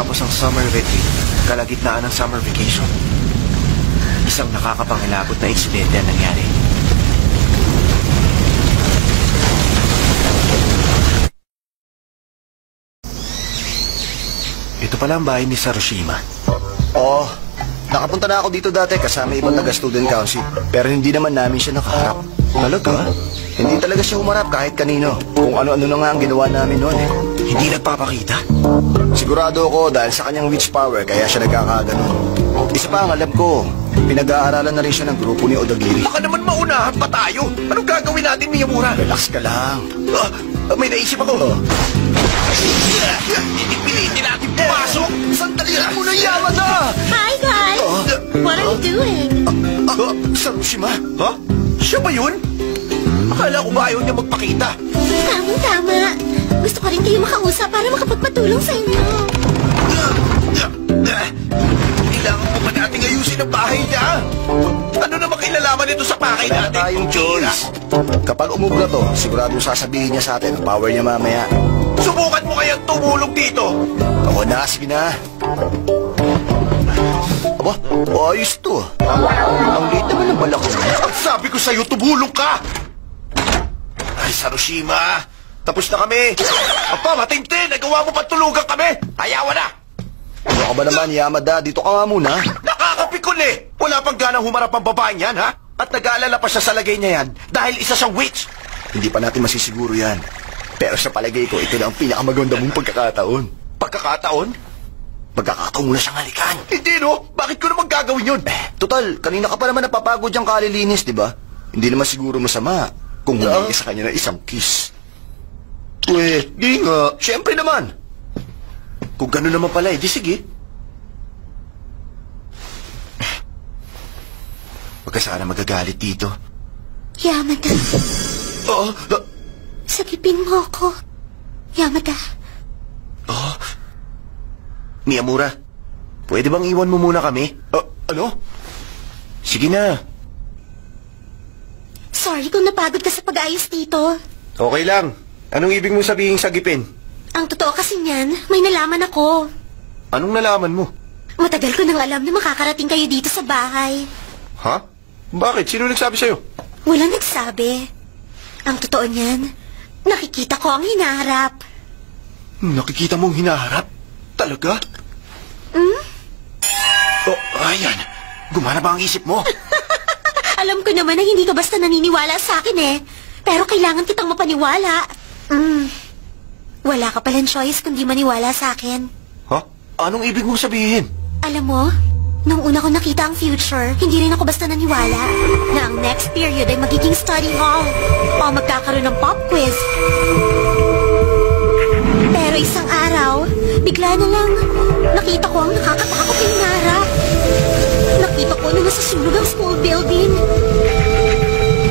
matapos ang summer retreat, kalagitnaan ng summer vacation. Isang nakakapangilabot na insidente ang nangyari. Ito pala ang bahay ni Sarushima. Oo. Nakapunta na ako dito dati kasama ibang taga-student council. Pero hindi naman namin siya nakaharap. Talaga? Hindi talaga siya humarap kahit kanino. Kung ano-ano na nga ang ginawa namin noon eh. Hindi nagpapakita? Sigurado ako dahil sa kanyang witch power kaya siya nagkakaganon. Isa pa ang alam ko, pinag-aaralan na rin siya ng grupo ni Odagliri. Baka naman maunahan pa tayo. Anong gagawin natin, Miyamura? Relax ka lang. May naisip ako. Pilitin natin pumasok. Sandali lang muna, Yamada! Hi, guys! What are you doing? Sarushima? Ha? Siya ba yun? Akala ko ba ayaw niya magpakita? Tama. Gusto ko rin kayo makausap para makapagpatulong sa inyo. Kailangan mo ba natin ayusin ang bahay niya? Ano naman kinalaman nito sa pakay Wala natin? tayong choice. Kapag umubra to, siguradong sasabihin niya sa atin ang power niya mamaya. Subukan mo kayang tumulong dito. Ako na, sige na. Aba, ayos to. Ang liit naman ng balak ko. Ang sabi ko sa'yo, tumulong ka! Ay, Sarushima, tapos na kami. Apa, matintin, nagawa mo pa tulugan kami. Ayawan na! Ano ka ba naman, Yamada? Dito ka nga muna. Nakakapikon eh! Wala pang ganang humarap ang babaeng yan, ha? At nag-aalala pa siya sa lagay niya yan dahil isa siyang witch. Hindi pa natin masisiguro yan. Pero sa palagay ko, ito na ang pinakamaganda mong pagkakataon. Pagkakataon? Pagkakataon mo na siyang halikan. Hindi, no? Bakit ko naman gagawin yun? Total, kanina ka pa naman napapagod yung kalilinis, di ba? Hindi naman siguro masama kung humingi sa kanya ng isang kiss. Di nga. Siyempre naman. Kung gano'n naman pala, di sige. Huwag ka sana magagalit dito. Yamada, sagipin mo ako. Yamada. Miyamura, pwede bang iwan mo muna kami? Ano? Sige na. Sorry kung napagod ka sa pag-ayos dito. Okay lang. Anong ibig mong sabihin sagipin? Ang totoo kasi niyan, may nalaman ako. Anong nalaman mo? Matagal ko nang alam na makakarating kayo dito sa bahay. Ha? Bakit? Sino nagsabi sa'yo? Walang nagsabi. Ang totoo niyan, nakikita ko ang hinaharap. Nakikita mong hinaharap? Talaga? Ayan. Gumana ba ang isip mo? Alam ko naman na hindi ka basta naniniwala sa akin eh. Pero kailangan kitang mapaniwala. Wala ka palang choice kundi maniwala sa akin. Ha? Anong ibig mong sabihin? Alam mo, nung una ko nakita ang future, hindi rin ako basta naniwala na ang next period ay magiging study hall o magkakaroon ng pop quiz. Pero isang araw, bigla na lang nakita ko ang nakakatakot na hinarap. Nakita ko na nasusunog ang school building.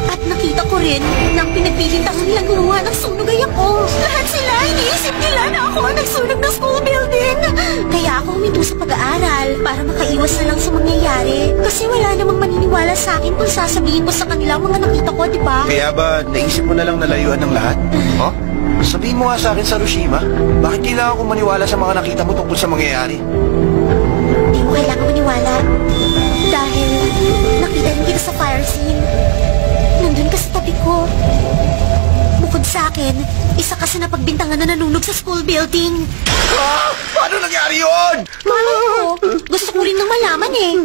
At nakita ko rin na ang pinagbibintangan nilang gumawa ng sunog ay ako. Lahat sila, iniisip nila na ako ang nagsunog ng school building. Kaya ako huminto sa pag-aaral para makaiwas na lang sa mangyayari. Kasi wala namang maniniwala sa akin kung sasabihin ko sa kanila ang mga nakita ko, di ba? Kaya ba naisip mo na lang nalayuan ng lahat? Ha? Sabihin mo nga sa akin, Sarushima, bakit kailangan kong maniwala sa mga nakita mo tungkol sa mangyayari? Hindi mo kailangan maniwala. Dahil nakita rin kita sa fire scene. Nandun ka sa tabi ko. Bukod sa akin, isa ka sa napagbintangan na nanunog sa school building. Paano nangyari yun? Malay ko, gusto ko rin nang malaman eh.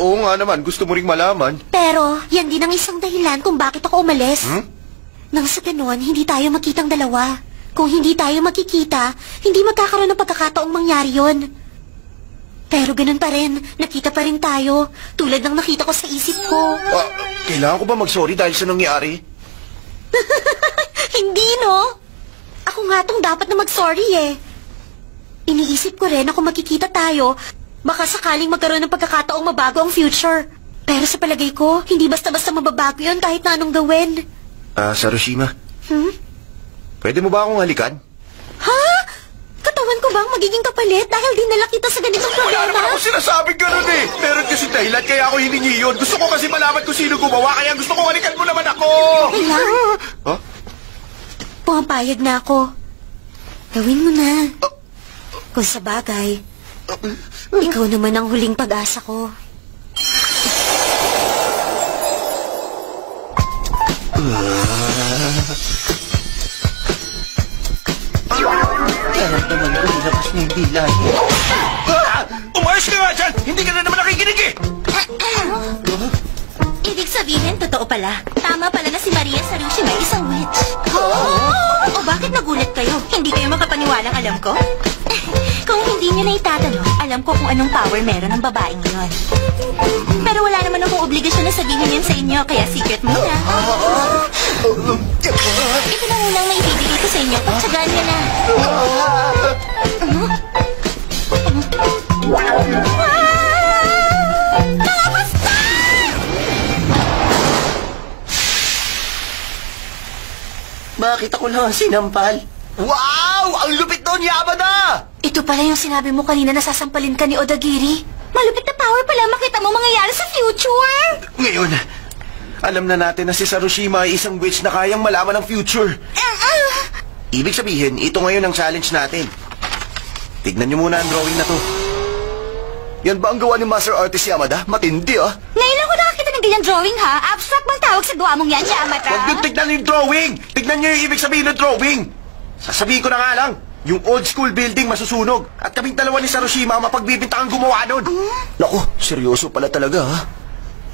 Oo nga naman, gusto mo ring malaman. Pero, yan din ang isang dahilan kung bakit ako umalis. Nang sa ganon, hindi tayo magkitang dalawa. Kung hindi tayo magkikita, hindi magkakaroon ng pagkakataong mangyari yon. Pero ganun pa rin, nakita pa rin tayo, tulad ng nakita ko sa isip ko. Kailangan ko ba mag-sorry dahil sa nangyari? Hindi, no? Ako nga tong dapat na mag-sorry eh. Iniisip ko rin na kung magkikita tayo, baka sakaling magkaroon ng pagkakataong mabago ang future. Pero sa palagay ko, hindi basta-basta mababago yun kahit na anong gawin. Sarushima. Pwede mo ba akong halikan? Ha? Katawan ko bang magiging kapalit dahil dinala kita sa ganitong Wala problema? naman ako sinasabing gano'n eh. Meron kasi dahilan kaya ako hiningi yun. Gusto ko kasi malaman kung sino gumawa, kaya gusto ko halikan mo naman ako. Kailan? Ha? Pumapayag na ako. Gawin mo na. Kung sa bagay, ikaw naman ang huling pag-asa ko. Naramdaman ko nilabas na yung dila. Umayos ka nga dyan! Hindi ka na naman nakikinig eh! Ibig sabihin, totoo pala. Tama pala na si Maria Sarushi may isang witch. O bakit nagulat kayo? Hindi kayo makapaniwalang alam ko? Kung hindi nyo na itatanong, alam ko kung anong power meron ng babaeng yon. Pero wala naman akong obligasyon na sabihin yun sa inyo, kaya secret muna. Ito na munang naibibigay ko sa inyo. Pagtsagaan nyo na. Bakit ako lang ang sinampal? Wow! Ang lupit doon, Yamada! Ito pala yung sinabi mo kanina na sasampalin ka ni Odagiri. Malupit na power pala makita mo mangyayari sa future. Ngayon, alam na natin na si Sarushima ay isang witch na kayang malaman ang future. Ibig sabihin, ito ngayon ang challenge natin. Tignan niyo muna ang drawing na to. Yan ba ang gawa ni Master Artist Yamada? Matindi, ah. Ngayon lang ko nakakita ng ganyang drawing, ha? Abstract bang tawag sa gawa mong yan, Yamata? Huwag niyo tignan yung drawing! Tignan niyo yung ibig sabihin ng drawing! Sasabihin ko na nga lang, yung old school building masusunog at kaming dalawa ni Sarushima ang mapagbibintang gumawa nun. Naku, seryoso pala talaga, ha?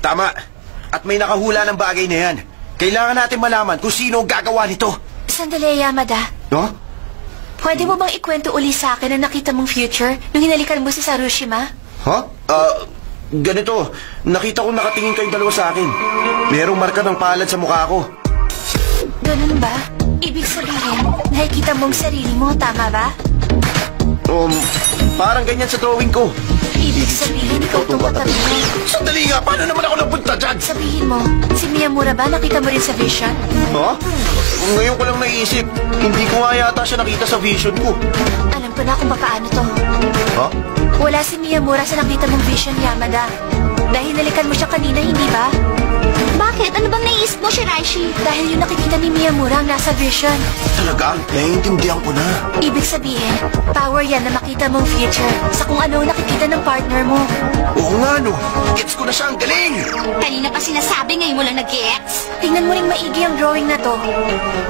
Tama. At may nakahula ng bagay na yan. Kailangan natin malaman kung sino ang gagawa nito. Sandali, Yamada. No? Pwede mo bang ikwento uli sa akin na nakita mong future nung hinalikan mo si Sarushima? Ha? Ganito. Nakita ko nakatingin kayong dalawa sa akin. Merong marka ng palad sa mukha ko. Ganun ba? Ibig sabihin, nakikita mong sarili mo, tama ba? Parang ganyan sa drawing ko. Ibig sabihin, ikaw tumatabi mo. Sandali nga, paano naman ako napunta dyan? Sabihin mo, si Miyamura ba nakita mo rin sa vision? Ha? Ngayon ko lang naisip. Hindi ko nga yata siya nakita sa vision ko. Alam ko na kung paano to. Ha? Wala si Miyamura sa nakita mong vision, Yamada. Dahil nalikan mo siya kanina, hindi ba? Bakit? Ano bang naiisip mo, Shiraishi? Dahil yung nakikita ni Miyamura ang nasa vision. Talaga? Naiintindihan ko na. Ibig sabihin, power yan na makita mong future sa kung ano ang nakikita ng partner mo. Oo nga, no. Gets ko na siya. Ang galing. Kanina pa sinasabi, ngayon mo lang nag-gets? Tingnan mo ring maigi ang drawing na to.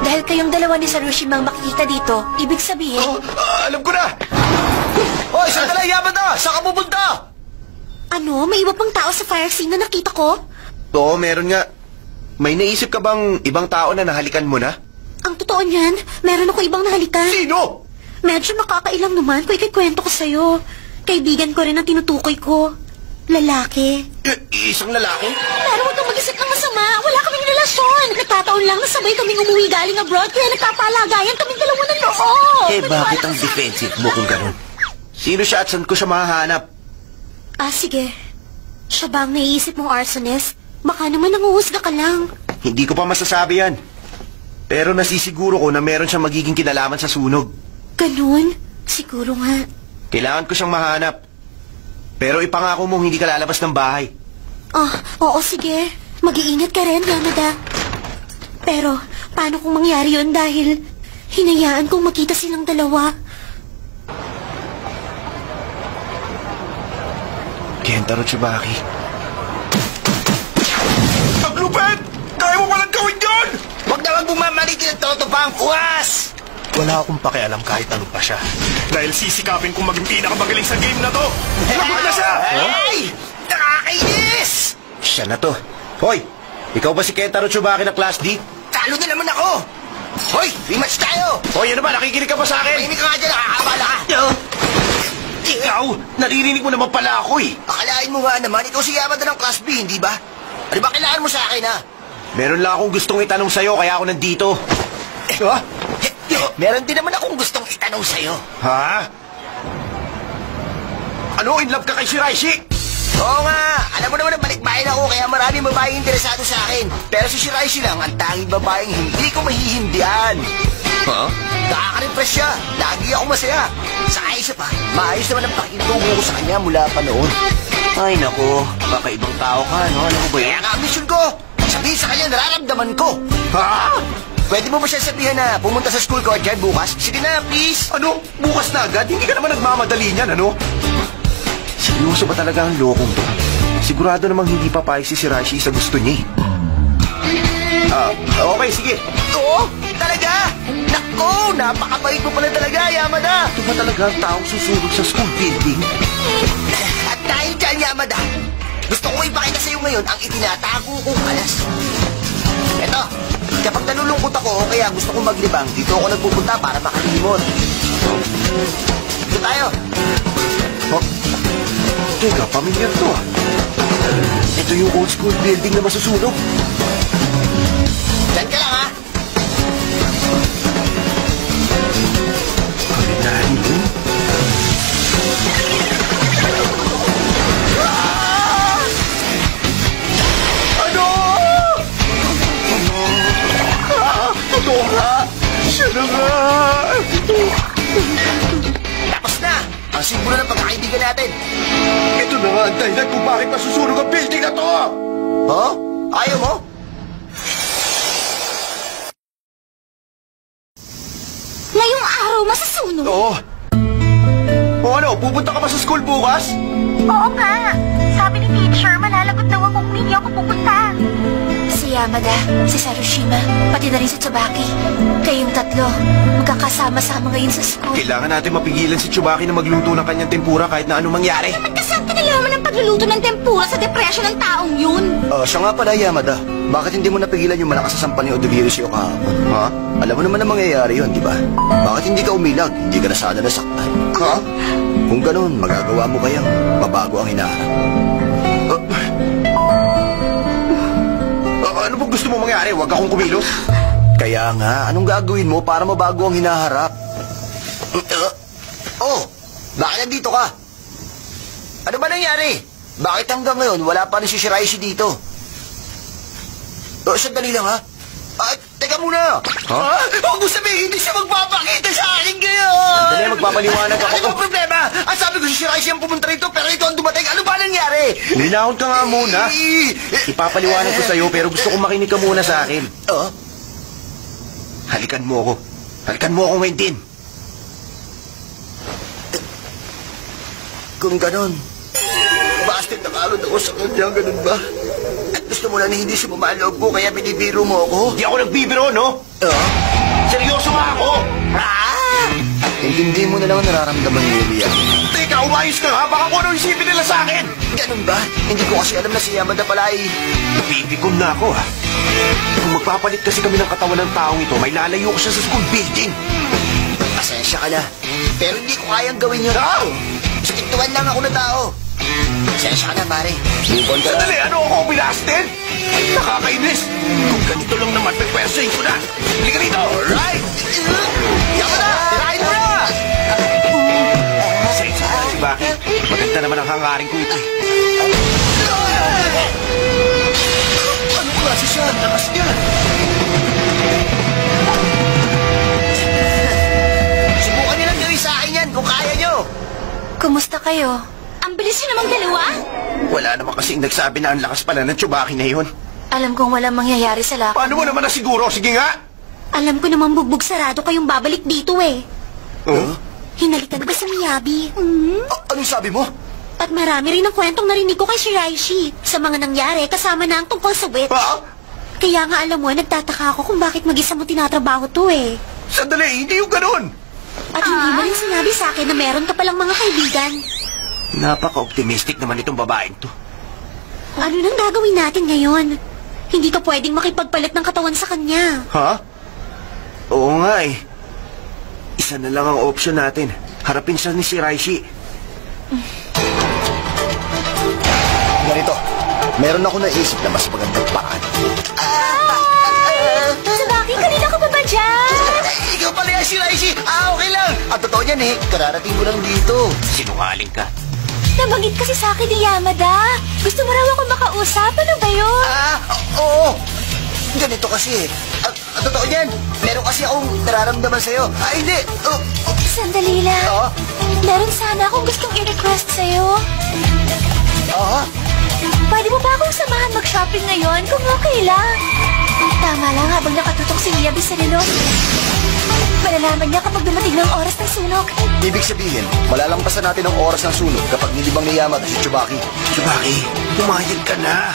Dahil kayong dalawa ni Sarushima ang makikita dito, ibig sabihin... Alam ko na. Hoy, sandali, Yamada! Saan ka pupunta? Ano? May iba pang tao sa fire scene na nakita ko? Oo, meron nga. May naisip ka bang ibang tao na nahalikan mo na? Ang totoo niyan, meron ako ibang nahalikan. Sino? Medyo nakakailang naman kung ikikwento ko sa'yo. Kaibigan ko rin ang tinutukoy ko. Lalaki. Isang lalaki? Pero huwag kang mag-isip ng masama. Wala kaming relasyon. Nagkataon lang na sabay kaming umuwi galing abroad kaya nagpapalagayan kaming dalawa ng loob. Bakit ang defensive mo kung gano'n? Sino siya at saan ko siya mahahanap? Sige. Siya ba ang naiisip mong arsonist? Baka naman nanguhusga ka lang. Hindi ko pa masasabi yan. Pero nasisiguro ko na meron siyang magiging kinalaman sa sunog. Ganun? Siguro nga. Kailangan ko siyang mahanap. Pero ipangako mong hindi ka lalabas ng bahay. Oo, sige. Mag-iingat ka rin, Yamada. Pero, paano kung mangyari yun dahil hinayaan kong makita silang dalawa? Kentaro Tsubaki. Ang lupit! Kaya mo palang gawin yun! Huwag naman bumamalik ng toto pa ang puwas! Wala akong pakialam kahit ano pa siya. Dahil sisikapin kong maging pinakamagaling sa game na to. Laban na siya! Hey! Nakakainis! Siya na to. Hoy! Ikaw ba si Kentaro Tsubaki na Class D? Talo na naman ako! Hoy! Rematch tayo! Hoy, ano ba? Nakikinig ka ba sa akin? Mahinig ka nga dyan, nakakabala ka! Ikaw! Naririnig mo naman pala ako eh. Akalain mo nga naman, ikaw si Yamada ng Class B, hindi ba? Ano ba kailangan mo sa akin, ha? Meron lang akong gustong itanong sa'yo kaya ako nandito. Ha? Meron din naman akong gustong itanong sa'yo. Ha? Ano? In love ka kay Shiraishi? Oo nga, alam mo naman na balikbayan ako kaya maraming babaeng interesado sa akin. Pero si Shiraishi lang ang tanging babaeng hindi ko mahihindihan. Ha? Nakaka-refresh siya. Lagi ako masaya. Sa isa pa, maayos naman ang pakitungo ko sa kanya mula pa noon. Ay nako, kakaibang tao ka, no? Ano ko ba Kaya yan? nga ang mission ko, sabihin sa kanya nararamdaman ko. Ha? pwede mo ba siya sabihan na pumunta sa school court yan bukas? Sige na, please. Ano? Bukas na agad? Hindi ka naman nagmamadali niyan, ano? Seryoso ba talaga ang lokong to? Sigurado namang hindi papayag si Shiraishi sa gusto niya okay, sige. Oo, talaga? Nako, napakabait mo pala talaga, Yamada. Ito ba talaga ang taong susunod sa school building? At dahil dyan, Yamada, gusto ko ipakita sa'yo ngayon ang itinatago kong alas. Eto, kapag nalulungkot ako o kaya gusto kong maglibang, dito ako nagpupunta para makalimot. Dito tayo. Oh, teka, pamilyar to ah. Ito yung old school building na masusunog. Diyan ka lang, ha? Karinari mo? Ano? Ito nga! Siya na nga! Tapos na! Ang simbolo ng pagkakaibigan natin. Ito na nga ang dahilan kung bakit masusunog ang building na to! Huh? Ayaw mo? Ngayong araw masusunog? Oo. O ano, pupunta ka ba sa school bukas? Oo nga. Sabi ni teacher, malalagot daw ako kung hindi ako pupunta. Si Yamada, si Sarushima, pati na rin si Tsubaki. Kayong tatlo, magkakasama-sama ngayon sa school. Kailangan natin mapigilan si Tsubaki na magluto ng kanyang tempura kahit na anong mangyari. Ba't kasi ang kinalaman ng pagluluto ng tempura sa depression ng taong yun? Siya nga pala, Yamada. Bakit hindi mo napigilan yung malakas na sampan ni Odovirus yung kahapon? Ha? Alam mo naman ang mangyayari yun, di ba? Bakit hindi ka umilag? Hindi ka na sana nasaktan. Ha? Kung ganun, magagawa mo kayang mabago ang hinaharap. Ano bang gusto mo mangyari? Huwag akong kumilos. Kaya nga, anong gagawin mo para mabago ang hinaharap? Bakit nandito ka? Ano ba nangyari? Bakit hanggang ngayon wala pa rin si Shiraishi dito? Sandali lang, ha? Teka muna! Ha? Huwag mo sabihin, hindi siya magpapakita sa akin ngayon! Dali, magpapaliwanag ako. Ano ba problema? Ang sabi ko si Shiraishi ang pumunta rito, pero ito ang dumating. Ano ba nangyari? Uminahon ka nga muna. Ipapaliwanag ko sa'yo pero gusto kong makinig ka muna sa akin. Halikan mo ako. Halikan mo ako ngayon din. Kung ganon, Bastard, nakalod ako sa kanya, ganun ba? At gusto mo na hindi sumama ang loob ko, kaya binibiro mo ako? Di ako nagbibiro, no? Seryoso nga ako! hindi mo na lang ang nararamdaman ni Yulia. Teka, umayos ka nga. Baka kung ano isipin nila sa akin. Ganun ba? Hindi ko kasi alam na si Yamada pala ay... Napipigom na ako, ha? Kung magpapalit kasi kami ng katawan ng taong ito, may lalayo ko siya sa school building. Pasensya ka na. Pero hindi ko kayang gawin yun. Sakituan lang ako na tao. Pasensya ka na, pare. Move on ka na. Sandali, ano ako pinastin? Nakakainis. Kung ganito lang naman, pagpersahin ko na. Halika rito. Alright! Yamada! Tirahin mo na! Pasensya ka, Tsubaki. Maganda naman ang hangarin ko ito. Ano klase siya? Lakas niya! Subukan niyo lang gawin sa akin yan kung kaya niyo. Kumusta kayo? Ang bilis niyo namang dalawa? Wala naman kasing nagsabi na ang lakas pala ng Tsubaki na yun. Alam kong walang mangyayari sa lakad. Paano mo naman nasiguro? Sige nga. Alam ko namang bugbog sarado kayong babalik dito eh. Oh? Hinalikan ka sa Miyabi. Anong sabi mo? At marami rin ang kwentong narinig ko kay Shiraishi. Sa mga nangyari, kasama na ang tungkol sa witch. Ha? Kaya nga alam mo, nagtataka ako kung bakit mag-isa mo tinatrabaho to eh. Sandali, hindi yung ganun. At hindi mo rin sinabi sa akin na meron ka palang mga kaibigan. Napaka-optimistic naman itong babaeng to. Ano nang gagawin natin ngayon? Hindi ka pwedeng makipagpalit ng katawan sa kanya. Ha? Oo nga eh. Isa na lang ang option natin. Harapin siya ni Shiraishi. Ganito, meron ako naisip na mas magandang paraan. Tsubaki, kanina ka pa ba dyan? Ikaw pala yan, Shiraishi! Okay lang! At totoo yan eh, kararating mo lang dito. Sinungaling ka. Nabanggit kasi sa akin ni Yamada. Gusto mo raw ako makausap? Ano ba yun? Oo! Ganito kasi eh. At totoo yan, meron kasi akong nararamdaman sa'yo. Hindi! Sandali lang. Oo? Meron sana akong gustong i-request sa'yo. Oo? Pwede mo ba akong samahan mag-shopping ngayon kung okay lang? Tama lang habang nakatutok si Miyabi sa reloj. Malalaman niya kapag dumating ng oras ng sunog. Ibig sabihin, malalampasan natin ang oras ng sunog kapag nilibang ni Yamada si Tsubaki. Tsubaki, pumayag ka na.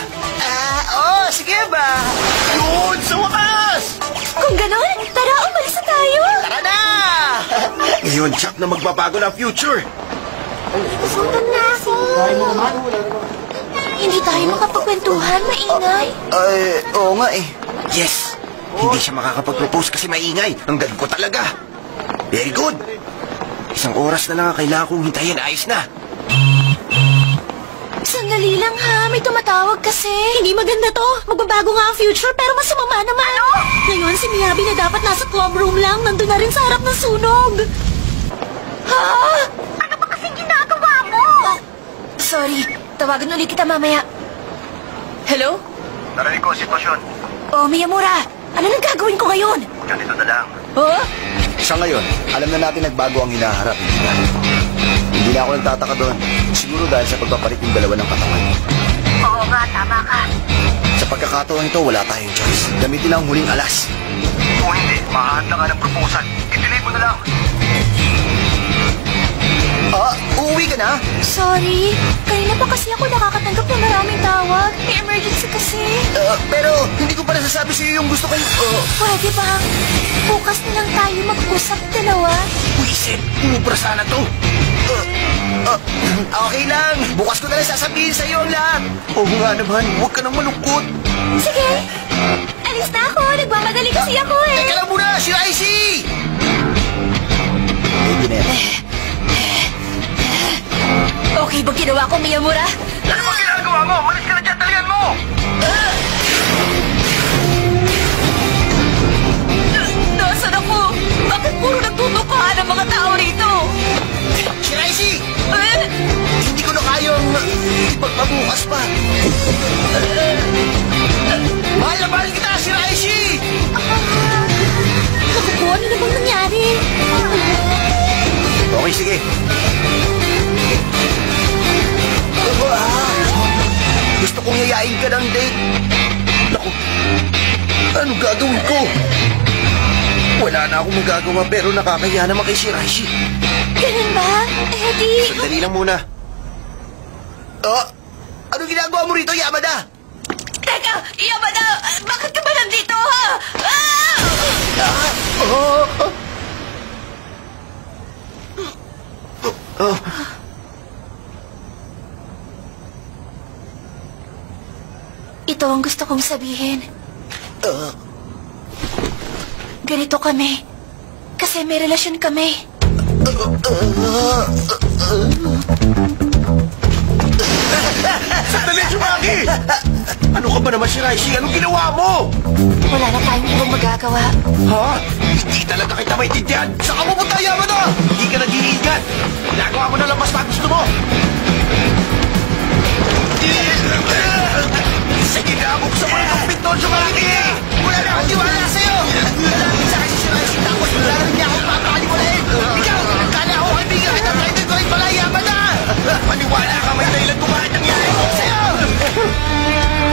Sige ba? Yun, sa wakas! Kung ganon, tara, umalis na tayo. Tara na! Ngayon, Chuck, na magbabago na ang future. Sunog na ako. Hindi tayo makapagkwentuhan, maingay. Oo nga eh. Yes! Hindi siya makakapag-propose kasi maingay. Ang galing ko talaga. Very good. Isang oras na lang ang kailangan kong hintayin. Ayos na. Sandali lang ha, may tumatawag kasi. Hindi maganda to. Magbabago nga ang future pero mas sumama naman. Ano? Ngayon si Miyabi na dapat nasa club room lang, nandun na rin sa harap ng sunog. Ha? Ano ba kasing ginagawa mo? Sorry, tawagan ulit kita mamaya. Hello? Narinig ko ang sitwasyon. Oh, Miyamura, ano nang gagawin ko ngayon? Ganito na lang. Huh? Sa ngayon, alam na natin nagbago ang hinaharap. Hindi na ako nagtataka doon. Siguro dahil sa pagpapalit ng dalawa ng katawan. Oo nga, tama ka. Sa pagkakataon ito, wala tayong choice. Gamitin ang huling alas. Kung hindi, mahahanda ka ng proposal. I-delay mo na lang. Uuwi ka na? Sorry, kanina pa kasi ako nakakatanggap ng maraming tawag. May emergency kasi. Pero hindi ko pa nasasabi sa iyo yung gusto ko. Pwede ba? Bukas na lang tayo mag-usap dalawa. Wisit, umubra sana to. Okay lang. Bukas ko na lang sasabihin sa iyo ang lahat. Oo nga naman, huwag ka nang malungkot. Sige. Alis na ako. Nagmamadali kasi ako eh. Teka lang muna, si Icy! Hindi na yan. Okay ba ginawa ko, Miyamura? Ano ba ginagawa mo? Malis ka na dyan, talian mo! Nasaan ako? Bakit puro nagtutupahan ang mga tao rito? Si Icy! Hindi ko na kayang ipagpabukas pa. Mahal na mahal kita, si Icy! Naku po, ano na bang nangyari? Okay, sige. Gusto kong yayain ka ng date. Naku, ano gagawin ko? Wala na akong magagawa pero nakakaya naman kay Shiraishi. Ganun ba? Eh di... Sandali lang muna. Ano ginagawa mo rito, Yamada? Teka! Yamada! Bakit ka ba nandito, ha? Ito ang gusto kong sabihin. Ganito kami. Kasi may relasyon kami. Sandali, Tsubaki! Ano ka ba naman, Shiraishi? Anong ginawa mo? Wala na tayong ibang magagawa. Ha? Hindi talaga kita maintindihan. Saan ka pupunta, Yamada? Hindi ka nag-iingat. Ginagawa mo na lang mas gusto mo. Sige na, buksan mo na itong pinto, Tsubaki! Wala na akong tiwala sa'yo! Lalapit sa akin si Shiraishi tapos wala na niya akong papakaliwalain! Ikaw, nagkala ako kaibigan kita, driver ko rin pala, Yamada! Maniwala ka, may dahilan kung bakit nangyari ko sa'yo!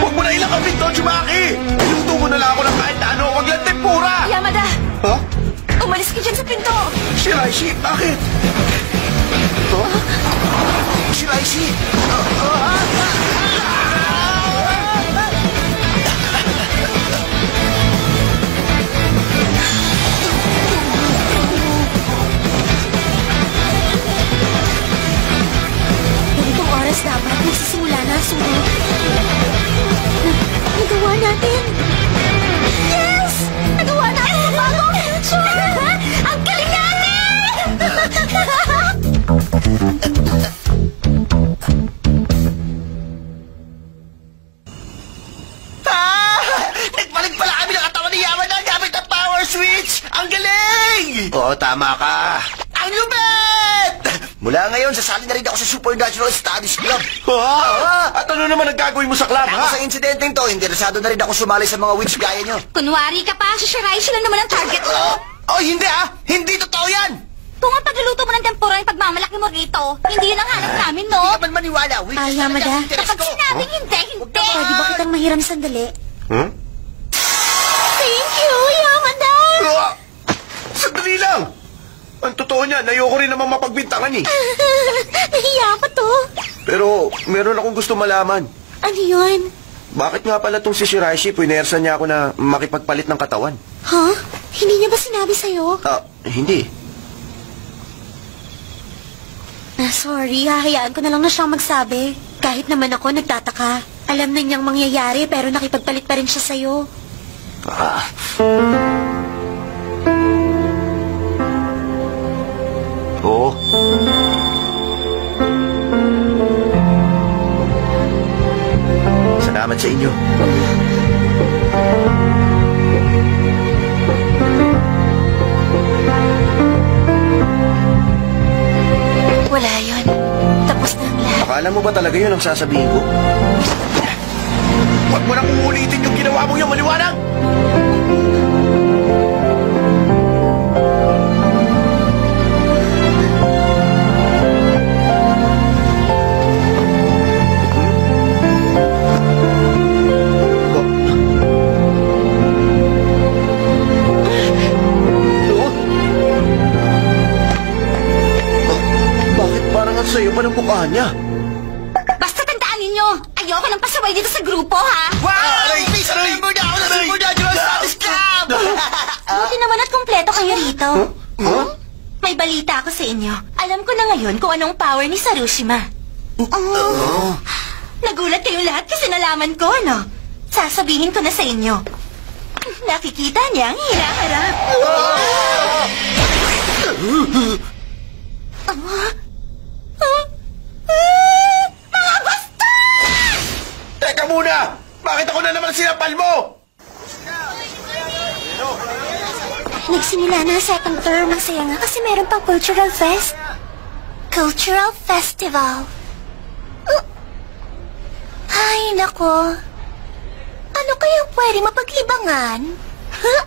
Huwag mo na ilang ang pinto, Tsubaki! Iluto mo na lang ako ng kahit ano, wag lang tempura! Yamada! Ha? Umalis ka dyan sa pinto! Shiraishi, bakit? Shiraishi! Ganitong oras dapat nagsisimula na ang sunog. Nagawa natin! Yes! Nagawa natin ang bagong future! Ang galing natin! Nagpalit pala kami ng katawan ni Yamada gamit ang power switch! Ang galing! Oo, tama ka. Ang lupit! Mula ngayon, sasali na rin ako sa Supernatural Studies Club. Ha? At ano naman ang gagawin mo sa club, Ako ha? sa insidenteng to, interesado na rin ako sumali sa mga witch gaya nyo. Kunwari ka pa, si Shiraishi lang naman ang target mo. Hindi Hindi totoo yan! Kung ang pagluluto mo ng tempura yung pagmamalaki mo rito, hindi yun ang hanap namin, no? Hindi ka man maniwala. Witch Ay, talaga Yamada. ang interes Kapag ko. sinabing hindi. Pwede ba kitang mahiram sandali? Ang totoo niyan, ayoko rin naman mapagbintangan eh. Nahiya ako to. Pero meron akong gusto malaman. Ano yun? Bakit nga pala tong si Shiraishi, puinersa niya ako na makipagpalit ng katawan? Huh? Hindi niya ba sinabi sa'yo? Hindi. Sorry, hahayaan ko na lang na siyang magsabi. Kahit naman ako nagtataka. Alam na niyang mangyayari pero nakipagpalit pa rin siya sa'yo. Oo. Salamat sa inyo. Wala yun. Tapos na ang lahat. Akala mo ba talaga yun ang sasabihin ko? Huwag mo nang uulitin yung ginawa mo yung maliwanag! Bakit parang at sa'yo pa ng mukha niya? Basta tandaan ninyo, ayoko ng pasaway dito sa grupo, ha? Wow! Please remember na ako na Supernatural Status Club! Buti naman at kumpleto kayo rito. Huh? May balita ako sa inyo. Alam ko na ngayon kung anong power ni Sarushima. Nagulat kayo lahat kasi nalaman ko, no? Sasabihin ko na sa inyo. Nakikita niya ang hinaharap. Mga bastos! Teka muna! Bakit ako na naman sinapal mo? Nagsimula na ang second term. Masaya nga kasi meron pang cultural fest. Cultural festival. Ay, nako. Ano kayang pwede mapaglibangan? Huh?